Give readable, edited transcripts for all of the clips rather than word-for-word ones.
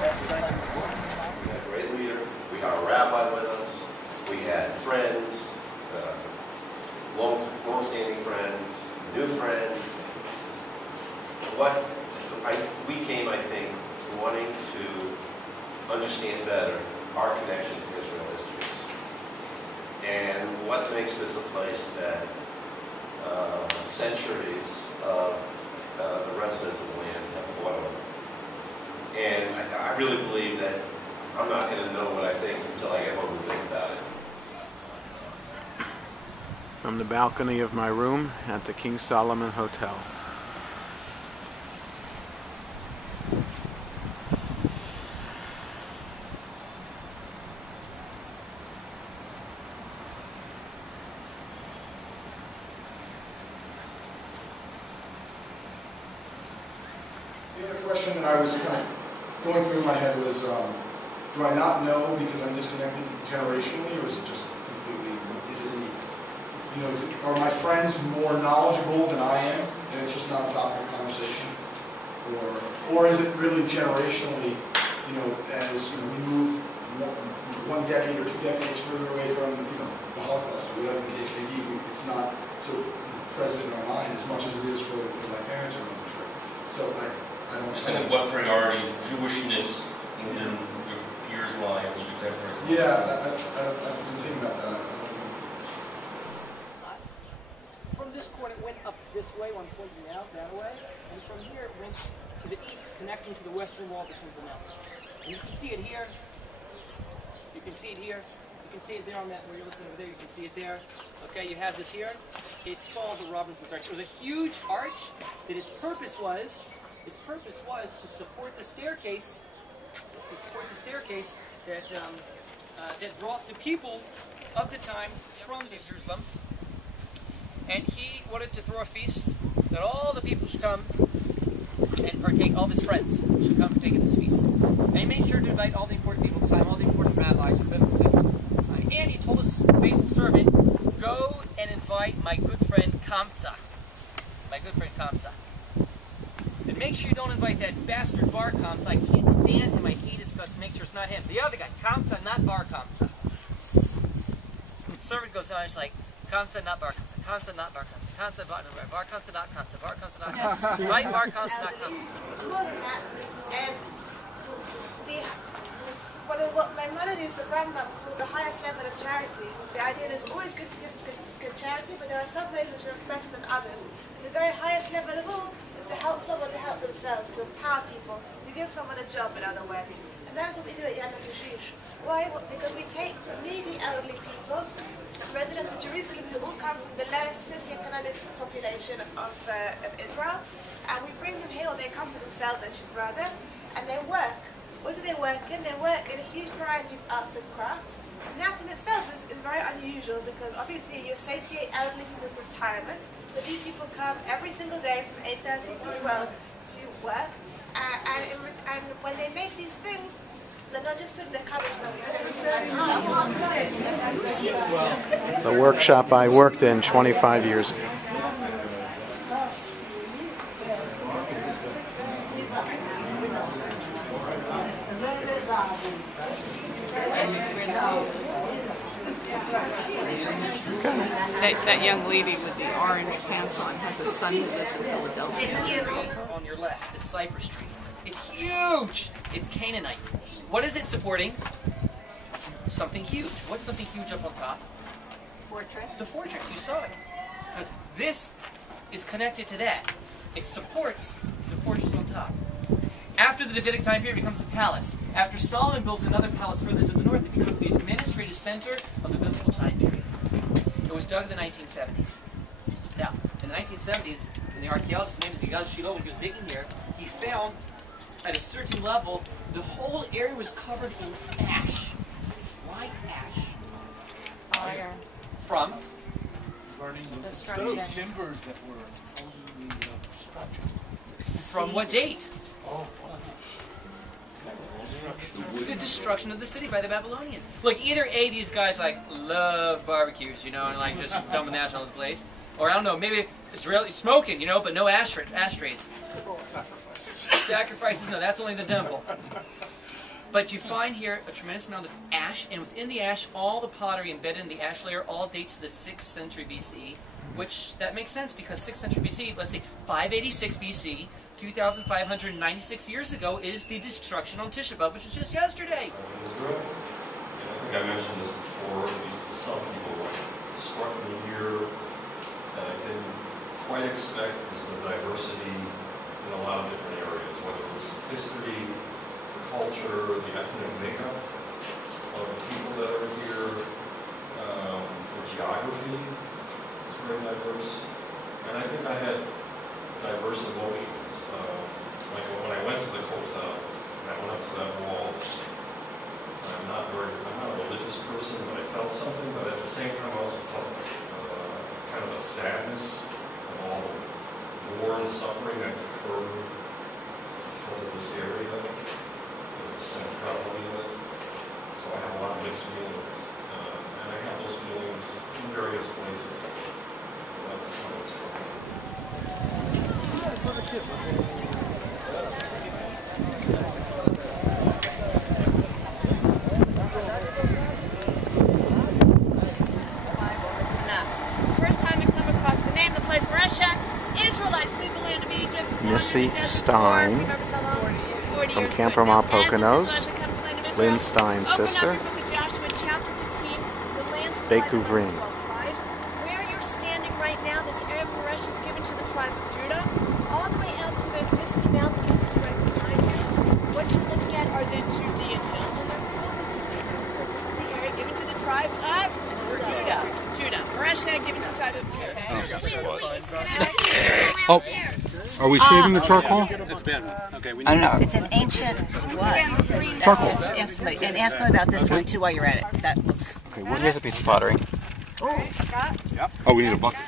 We had a great leader. We had a rabbi with us. We had friends, long-standing friends, new friends. We came, I think, wanting to understand better our connection to Israel as Jews. And what makes this a place that centuries of the residents of the land have fought over. And I really believe that I'm not going to know what I think until I get home and think about it. From the balcony of my room at the King Solomon Hotel. The other question that I was kind of going through in my head was, do I not know because I'm disconnected generationally, or is it just completely, are my friends more knowledgeable than I am, and it's just not a topic of conversation? Or is it really generationally, as we move one decade or 2 decades further away from, the Holocaust, or whatever the case may be, it's not so present in our mind as much as it is for my parents or I'm sure. So I don't. Isn't it what priorities Jewishness in your peers' lives and your difference? Yeah, I've been thinking about that. From this corner, it went up this way, one pointing out that way, and from here it went to the east, connecting to the western wall of the Temple Mount. And you can see it here. You can see it here. You can see it there on that where you're looking over there. You can see it there. Okay, you have this here. It's called the Robinson's Arch. It was a huge arch that its purpose was to support the staircase. That brought the people of the time from Jerusalem. And he wanted to throw a feast that all the people should come and partake, all of his friends should come partake in this feast. And he made sure to invite all the important people, all the important rabbis, and he told his faithful servant, go and invite my good friend Kamsa. And make sure you don't invite that bastard Bar Kamsa. I can't stand him. I hate his guts. Make sure it's not him. The other guy, Kamsa, not Bar Kamsa. So the servant goes on, and he's like, Kamsa, not Bar Kamsa. Kamsa, not Bar Kamsa. Kamsa, Bar Kamsa, not Kamsa. Bar Kamsa, not Kamsa. Right, Bar Kamsa, not Kamsa. More than that, what my mother used the Rambam called the highest level of charity. The idea is always good to give charity, but there are some ways which are better than others. The very highest level of all is to help someone to help themselves, to empower people, to give someone a job, in other words. And that is what we do at Yad Kashish. Why? Because we take needy elderly people, residents of Jerusalem who all come from the lowest socioeconomic population of Israel, and we bring them here, or they come for themselves, I should rather, and they work. What do they work in? They work in a huge variety of arts and crafts, and that in itself is very unusual because obviously you associate elderly people with retirement, but these people come every single day from 8:30 to 12 to work, and when they make these things, they're not just putting their cupboards on The workshop I worked in 25 years ago. That young lady with the orange pants on has a son who lives in Philadelphia. On your left, it's Cypress Street. It's huge! It's Canaanite. What is it supporting? Something huge. What's something huge up on top? Fortress. The fortress, you saw it. Because this is connected to that. It supports the fortress on top. After the Davidic time period, it becomes a palace. After Solomon builds another palace further to the north, it becomes the administrative center of the biblical time period. It was dug in the 1970s. Now, in the 1970s, when the archaeologist, his name is Yigal Shiloh, when he was digging here, he found at a certain level, the whole area was covered in ash. White ash. Fire. From? Burning the Destruction. timbers that were holding the structure. From what date? Oh, The destruction of the city by the Babylonians. Look, either A, these guys love barbecues, and just dump the ash all over the place, or I don't know, maybe Israeli smoking, but no ashtrays. Sacrifices, no, that's only the temple. But you find here a tremendous amount of ash, and within the ash, all the pottery embedded in the ash layer all dates to the 6th century BC, which that makes sense because 6th century BC, let's see, 586 BC, 2,596 years ago is the destruction on Tisha B'Av, which was just yesterday. Israel, and I think I mentioned this before, at least to some people, what struck me here that I didn't quite expect was the diversity in a lot of different areas, whether it was history, the culture, the ethnic makeup of the people that are here, the geography is very diverse, and I think I had diverse emotions. Like when I went to the hotel, and I went up to that wall, I'm not a religious person, but I felt something, but at the same time I also felt kind of a sadness of all the war and suffering that's occurred because of this area, the centrality of it. So I have a lot of mixed feelings, and I have those feelings in various places. So that was kind of what struck me. Missy Stein from Camp Ramah Poconos, Lynn Stein's sister, Bekuvrin. Where you're standing right now, this area of Horesh is given to the tribe of Judah, all the way out to those misty mountains right behind you. What you're looking at are the Judean hills, and they're this is the area given to the tribe of Judah. Horesh given to the tribe of Judah. Oh, are we shaving the charcoal? That's bad. Okay, we I don't know. It's an ancient what? Charcoal. And ask him about this one too while you're at it. That looks. Okay, here's a piece of pottery. Oh, we need a bucket.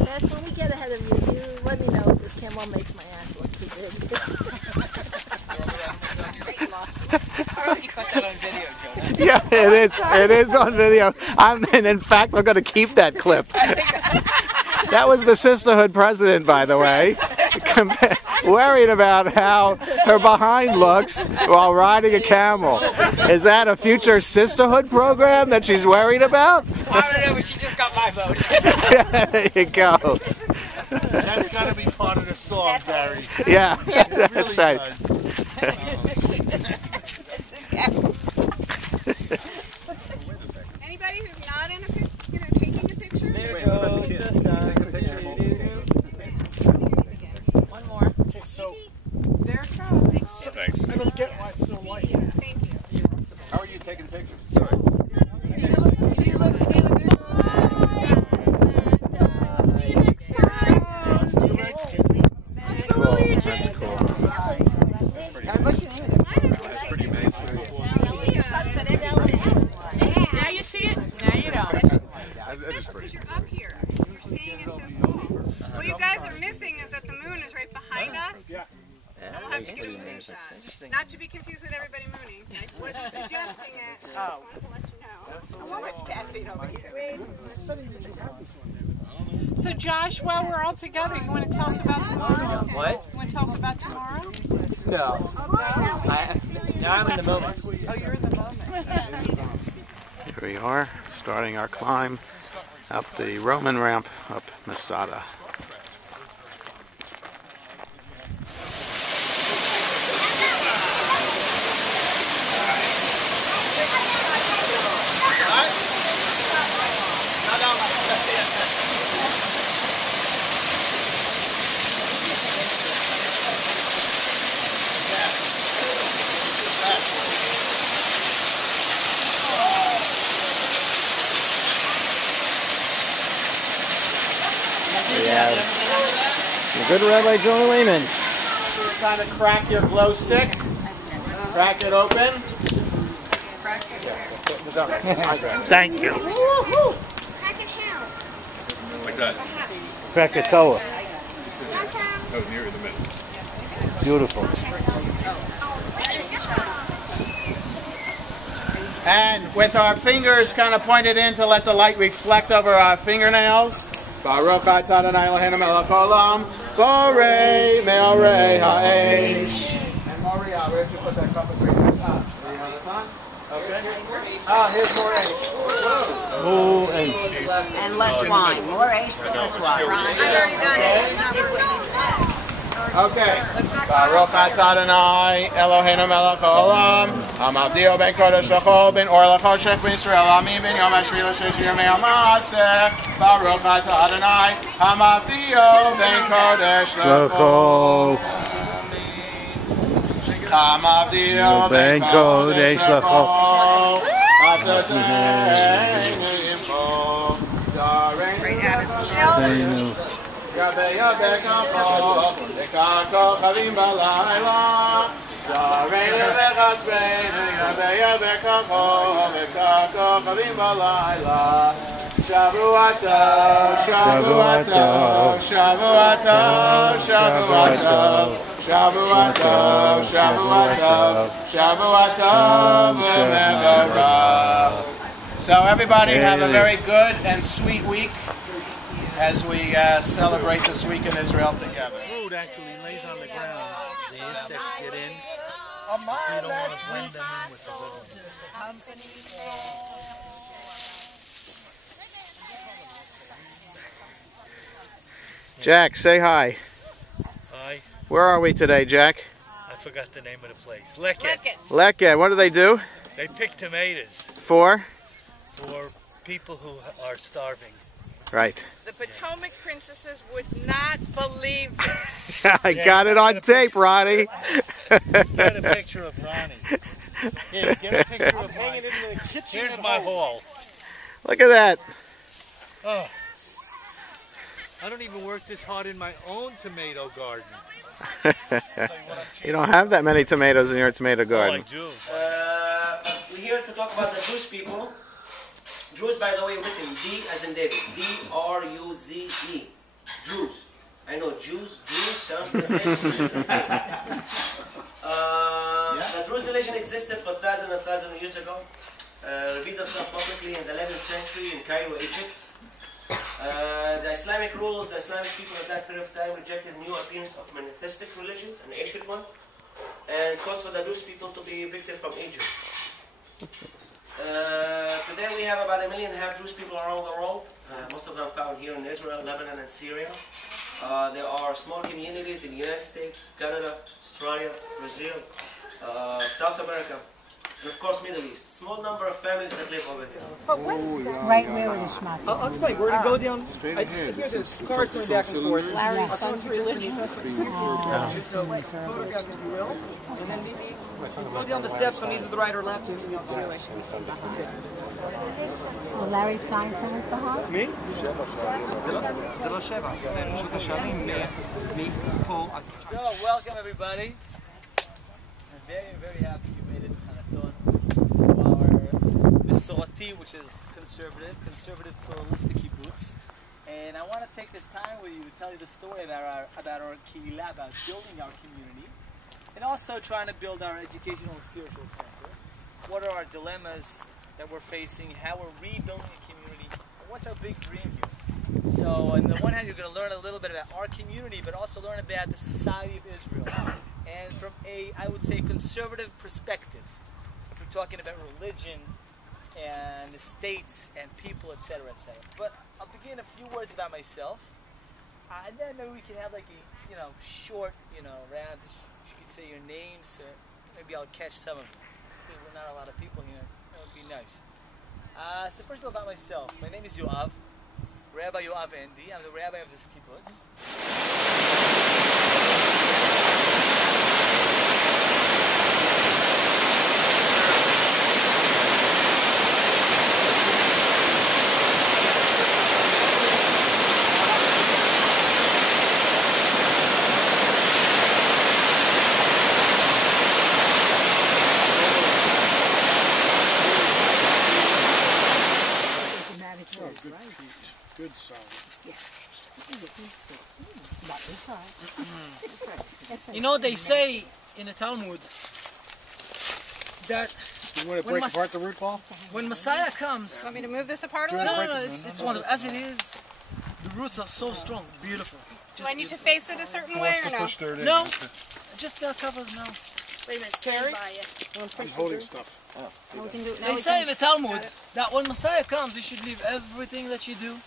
Yes, when we get ahead of you, you let me know because Campbell makes my ass look too big. Yeah, it is. It is on video. And in fact, we're going to keep that clip. That was the Sisterhood president, by the way, worried about how her behind looks while riding a camel. Is that a future Sisterhood program that she's worried about? I don't know, but she just got my vote. There you go. That's got to be part of the song, Barry. Yeah, that's right. Anybody who's not in a picture, taking a picture? There goes the sun. One more. Okay, so There it goes. Thanks. I don't get why it's so light. Thank you. How are you taking pictures? Now you see it, now you don't. Because you're up here. You're seeing it so cool. What you guys are missing is that the moon is right behind us. Yeah. And we'll have to get a zoom shot. Not to be confused with everybody mooning. I was suggesting it. I just wanted to let you know. How much caffeine over here? So Josh, while we're all together, you want to tell us about tomorrow? What? You want to tell us about tomorrow? No. Now I'm in the moment. Oh, you're in the moment. Here we are, starting our climb up the Roman ramp up Masada. Good Rabbi Jonah Lehman. Kind of crack your glow stick. Crack it open. Thank you. Like that. Krakatoa. Oh, near the middle. Beautiful. And with our fingers kind of pointed in to let the light reflect over our fingernails. Baruch atah Adonai Eloheinu melech haolam, borei me'orei ha'esh. put that cup of cream in. Okay. Here's more H. Oh, And less wine. More H, but less wine. I've already done it. It's not Okay. Baruch atah Adonai Eloheinu melech haolam hamavdil ben kodesh l'chol ben or l'choshech b'Yisrael ami ben yom hashvi l'shesh yomei ha'maseh Baruch atah Adonai hamavdil ben kodesh l'chol hamavdil ben kodesh l'chol Great attitude. כוכבים בלילה, זרענו וחסרנו, כוכבים בלילה. שבוע טוב, שבוע טוב, שבוע טוב, שבוע טוב, שבוע טוב, שבוע טוב, שבוע טוב ומבורך. So everybody have a very good and sweet week as we celebrate this week in Israel together. Food actually lays on the ground. The insects get in. You don't want to blend them in with the good ones. Jack, say hi. Hi. Where are we today, Jack? I forgot the name of the place. Leket. Leket. What do they do? They pick tomatoes For people who are starving. Right. The Potomac princesses would not believe this. I got it on tape, Ronnie. Get a picture of Ronnie. Here, get a picture of Ronnie. Here's my haul. Look at that. Oh. I don't even work this hard in my own tomato garden. You don't have that many tomatoes in your tomato garden. Oh, I do. We're here to talk about the Jewish people. Jews, by the way, written D as in David. D-R-U-Z-E. Jews. I know Jews sounds the same. The Druze religion existed for thousands and thousands of years ago. Revealed itself publicly in the 11th century in Cairo, Egypt. The Islamic rulers, the Islamic people at that period of time rejected new appearance of monotheistic religion, an ancient one, and caused for the Jewish people to be evicted from Egypt. Today we have about 1.5 million Jewish people around the world, most of them found here in Israel, Lebanon and Syria. There are small communities in the United States, Canada, Australia, Brazil, South America, and of course Middle East. Small number of families that live over there. Right where it is Shmat. I'll explain. We're going to go down. I hear there's cars going back and forth. Larry's I'll come through religion. It's a photograph, if you will. And then go down the steps on either the right or left. Oh, Larry Steinson was the heart? Me? So, welcome everybody. I'm very, very happy you made it to Hanaton, to our Misorati, which is conservative pluralistic kibbutz. And I want to take this time with you to tell you the story about our kehillah, about building our community, and also trying to build our educational and spiritual center. What are our dilemmas that we're facing, how we're rebuilding a community, and what's our big dream here. So on the one hand, you're going to learn a little bit about our community, but also learn about the society of Israel. And from a, I would say, conservative perspective, if we're talking about religion and the states and people, etc., etc. But I'll begin a few words about myself, and then maybe we can have like a, short, round. You could say your names, maybe I'll catch some of them. There's not a lot of people here. That would be nice. So first of all, about myself. My name is Yoav, Rabbi Yoav Endi. I'm the rabbi of this kibbutz. Good song. You know, they say in the Talmud that You want to break apart the root ball? when Messiah comes... Want me to move this apart a No, little? no, it's wonderful. As it is, the roots are so strong, beautiful. Do I need to face it a certain way or no? No, just cover it now. Wait a minute, Terry? I'm holding stuff. They say in the Talmud that when Messiah comes, you should leave everything that you do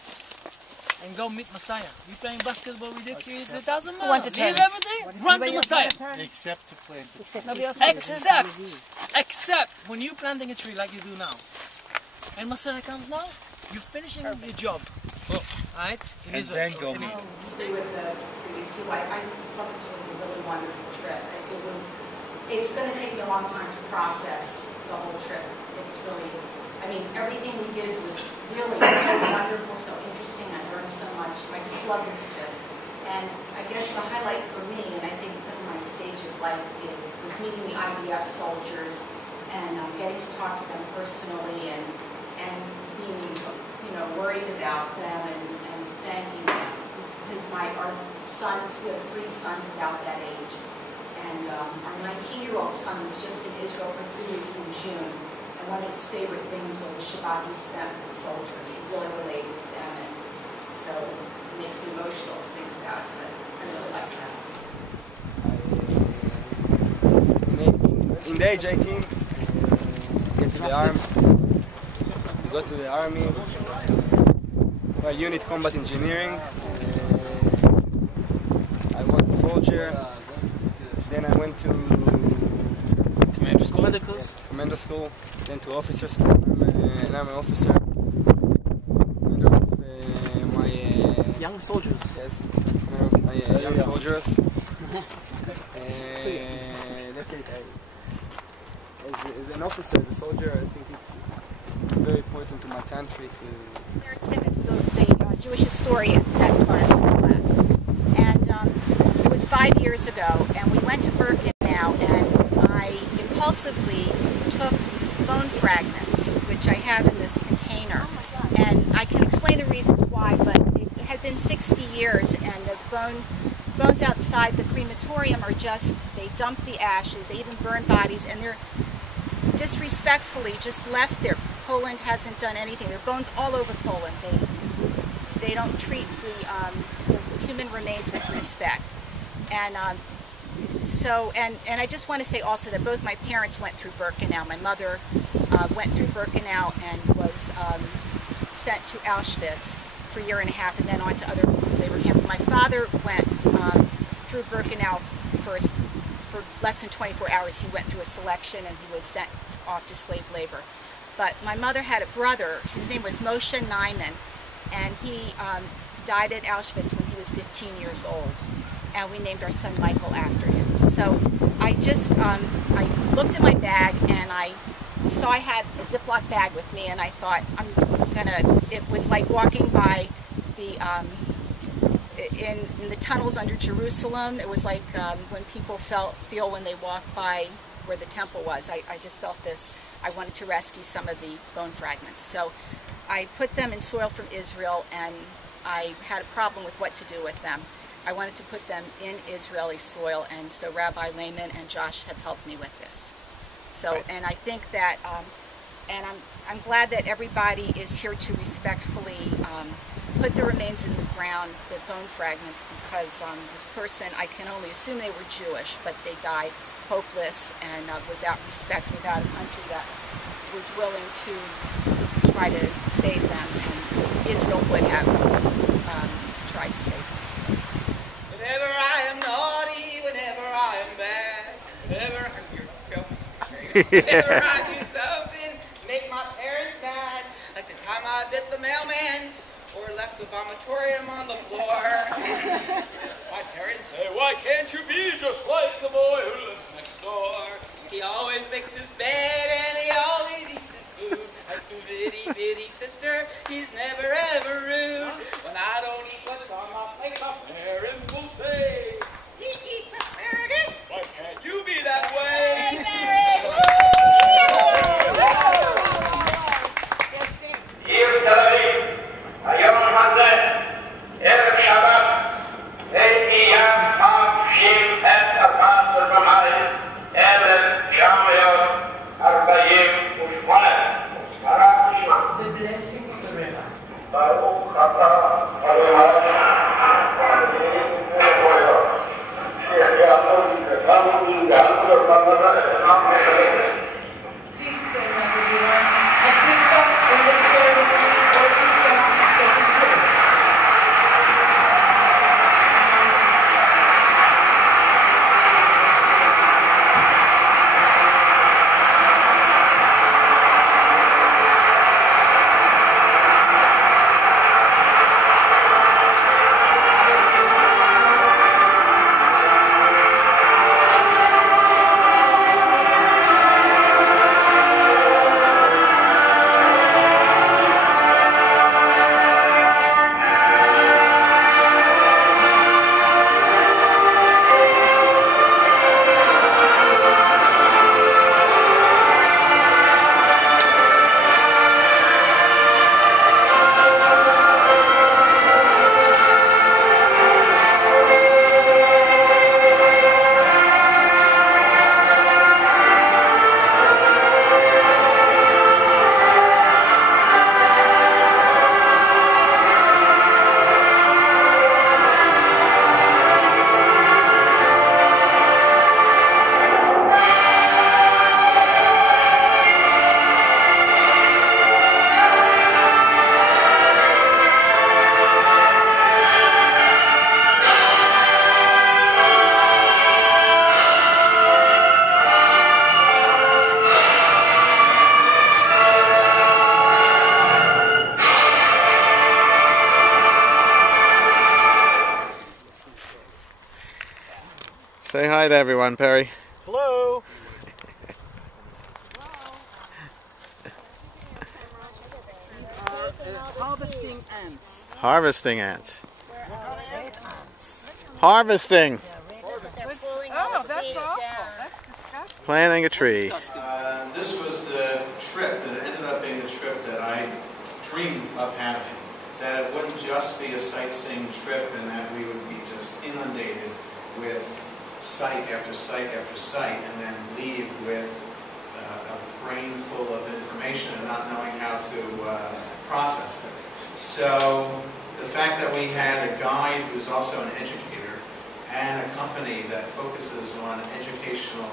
and go meet Messiah. You playing basketball with your kids, it doesn't matter. Leave everything, run to Messiah. Except to plant the Except when you're planting a tree like you do now. And Messiah comes now, you're finishing your job. Alright? And then go meet. With the previous people, I just thought this was a really wonderful trip. It's going to take me a long time to process the whole trip. It's really, I mean, everything we did was really so wonderful, so interesting. I learned so much. I just love this trip. And I guess the highlight for me, and I think because of my stage of life, was meeting the IDF soldiers and getting to talk to them personally and being, worried about them and thanking them. Because our sons, we have 3 sons about that age. And our 19-year-old son was just in Israel for 3 weeks in June. And one of his favorite things was a Shabbat he spent with the soldiers. He really related to them. And so it makes me emotional to think about it. But I really like that. In the age 18, get to the army. You go to the army. Unit combat engineering. I was a soldier. Then I went to Commander School. Commander School. Then to officer school. I'm an officer. Commander of my young soldiers. Yes, commander of my young soldiers. That's it. As an officer, as a soldier, I think it's very important to my country to. The Jewish historian that taught us in class. And it was 5 years ago, and we went to Birkenau, and I impulsively took bone fragments, which I have in this container. And I can explain the reasons why, but it had been 60 years, and the bones outside the crematorium are just, they dump the ashes, they even burn bodies, and they're disrespectfully just left there. Poland hasn't done anything. There are bones all over Poland. They don't treat the human remains with respect. And and I just want to say also that both my parents went through Birkenau. My mother went through Birkenau and was sent to Auschwitz for a year and a half, and then on to other labor camps. My father went through Birkenau for less than 24 hours. He went through a selection and he was sent off to slave labor. But my mother had a brother, his name was Moshe Nyman, and he died at Auschwitz when he was 15 years old. And we named our son Michael after him. So I just, I looked in my bag and I saw I had a Ziploc bag with me, and I thought, it was like walking by the, in the tunnels under Jerusalem. It was like when people feel when they walk by where the temple was. I just felt this. I wanted to rescue some of the bone fragments. So I put them in soil from Israel, and I had a problem with what to do with them. I wanted to put them in Israeli soil, and so Rabbi Lehman and Josh have helped me with this. So, and I think that, and I'm glad that everybody is here to respectfully put the remains in the ground, the bone fragments, because this person, I can only assume they were Jewish, but they died hopeless and without respect, without a country that was willing to try to save them, and Israel would have tried to save them. So. Whenever I am naughty, whenever I am bad, whenever I do something make my parents mad, like the time I bit the mailman or left the vomitorium on the floor. My parents say, why can't you be just like the boy who lives next door? He always makes his bed and he always eats his food. Like his itty-bitty sister, he's never ever rude. When I don't eat what's on my plate, my parents will say, he eats asparagus? Why can't you be that way? Hey, Mary! Say hi to everyone, Perry. Hello. Harvesting ants. Harvesting ants. Red ants. Harvesting. Oh, that's awful. That's disgusting. Planting a tree. This was the trip that ended up being the trip that I dreamed of having. That it wouldn't just be a sightseeing trip and that we would be just inundated with site after site after site and then leave with a brain full of information and not knowing how to process it. So the fact that we had a guide who's also an educator and a company that focuses on educational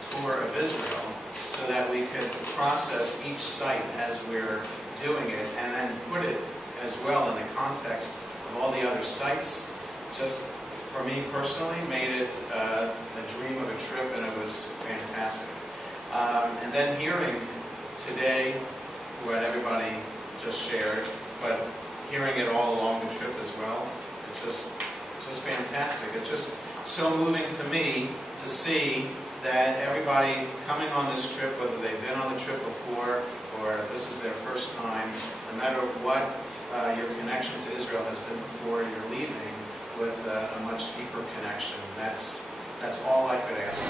tour of Israel so that we could process each site as we're doing it and then put it as well in the context of all the other sites, just for me personally made it a dream of a trip, and it was fantastic. And then hearing today what everybody just shared, but hearing it all along the trip as well, it's just fantastic. It's just so moving to me to see that everybody coming on this trip, whether they've been on the trip before or this is their first time, no matter what your connection to Israel has been before, you're leaving with a much deeper connection. That's all I could ask.